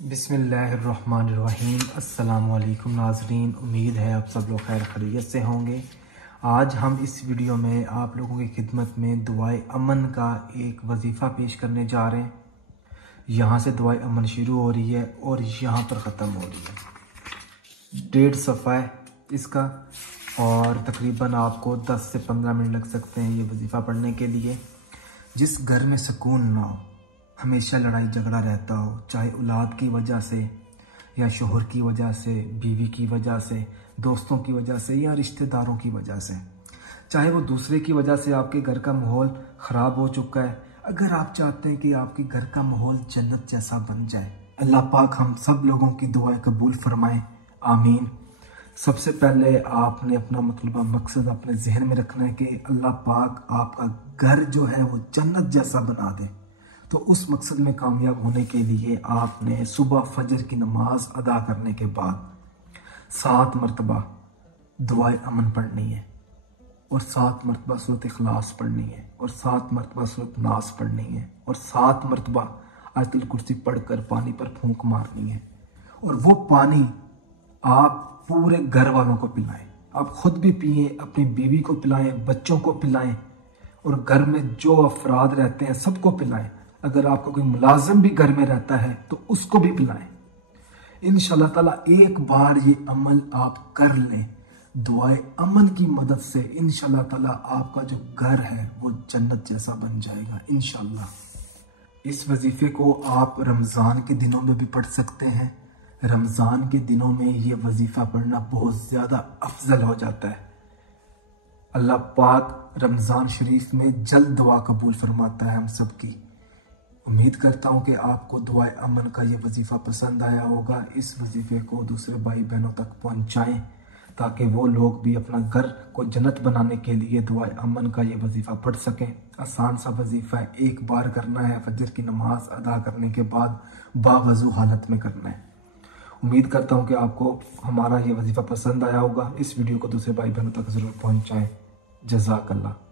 बिस्मिल्लाहिर्रहमानिर्रहीम। अस्सलामुअलैकुम नाज़रीन, उम्मीद है आप सब लोग खैर खैरियत से होंगे। आज हम इस वीडियो में आप लोगों की खिदमत में दुआए अमन का एक वजीफ़ा पेश करने जा रहे हैं। यहाँ से दुआए अमन शुरू हो रही है और यहाँ पर ख़त्म हो रही है। 1.5 सफ़ा है इसका और तकरीबन आपको 10 से 15 मिनट लग सकते हैं ये वजीफ़ा पढ़ने के लिए। जिस घर में सुकून ना हो, हमेशा लड़ाई झगड़ा रहता हो, चाहे औलाद की वजह से या शोहर की वजह से, बीवी की वजह से, दोस्तों की वजह से या रिश्तेदारों की वजह से, चाहे वो दूसरे की वजह से आपके घर का माहौल ख़राब हो चुका है, अगर आप चाहते हैं कि आपके घर का माहौल जन्नत जैसा बन जाए, अल्लाह पाक हम सब लोगों की दुआएं कबूल फरमाए, आमीन। सबसे पहले आपने अपना मकसद अपने जहन में रखना है कि अल्लाह पाक आपका घर जो है वो जन्नत जैसा बना दे। तो उस मकसद में कामयाब होने के लिए आपने सुबह फजर की नमाज अदा करने के बाद 7 मरतबा दुआए अमन पढ़नी है और 7 मरतबा सूरत इखलास पढ़नी है और 7 मरतबा सूरत नास पढ़नी है और 7 मरतबा आयतुल कुर्सी पढ़कर पानी पर फूंक मारनी है। और वो पानी आप पूरे घर वालों को पिलाएं, आप खुद भी पिए, अपनी बीवी को पिलाएं, बच्चों को पिलाएं और घर में जो अफराद रहते हैं सबको पिलाएं। अगर आपका कोई मुलाजिम भी घर में रहता है तो उसको भी पिलाएं। इंशाअल्लाह ताला एक बार ये अमल आप कर लें, दुआए अमन की मदद से इंशाअल्लाह ताला आपका जो घर है वो जन्नत जैसा बन जाएगा इंशाअल्लाह। इस वजीफे को आप रमज़ान के दिनों में भी पढ़ सकते हैं। रमज़ान के दिनों में ये वजीफा पढ़ना बहुत ज़्यादा अफजल हो जाता है। अल्लाह पाक रमज़ान शरीफ में जल्द दुआ कबूल फरमाता है हम सब की। उम्मीद करता हूँ कि आपको दुआए अमन का ये वजीफ़ा पसंद आया होगा। इस वजीफ़े को दूसरे भाई बहनों तक पहुँचाएँ ताकि वो लोग भी अपना घर को जन्नत बनाने के लिए दुआए अमन का ये वजीफ़ा पढ़ सकें। आसान सा वजीफ़ा है, एक बार करना है, फजर की नमाज अदा करने के बाद बावजू हालत में करना है। उम्मीद करता हूँ कि आपको हमारा ये वजीफ़ा पसंद आया होगा। इस वीडियो को दूसरे भाई बहनों तक ज़रूर पहुँचाएँ। जज़ाकल्लाह।